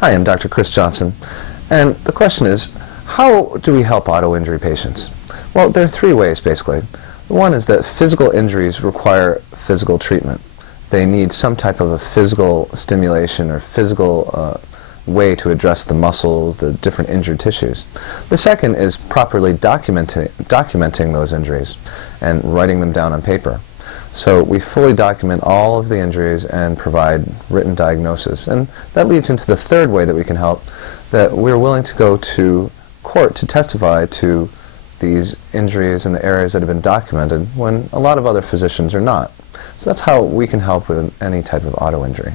Hi, I'm Dr. Chris Johnson, and the question is, how do we help auto injury patients? Well, there are three ways basically. One is that physical injuries require physical treatment. They need some type of a physical stimulation or physical way to address the muscles, the different injured tissues. The second is properly documenting those injuries and writing them down on paper. So we fully document all of the injuries and provide written diagnosis. And that leads into the third way that we can help, that we're willing to go to court to testify to these injuries in the areas that have been documented when a lot of other physicians are not. So that's how we can help with any type of auto injury.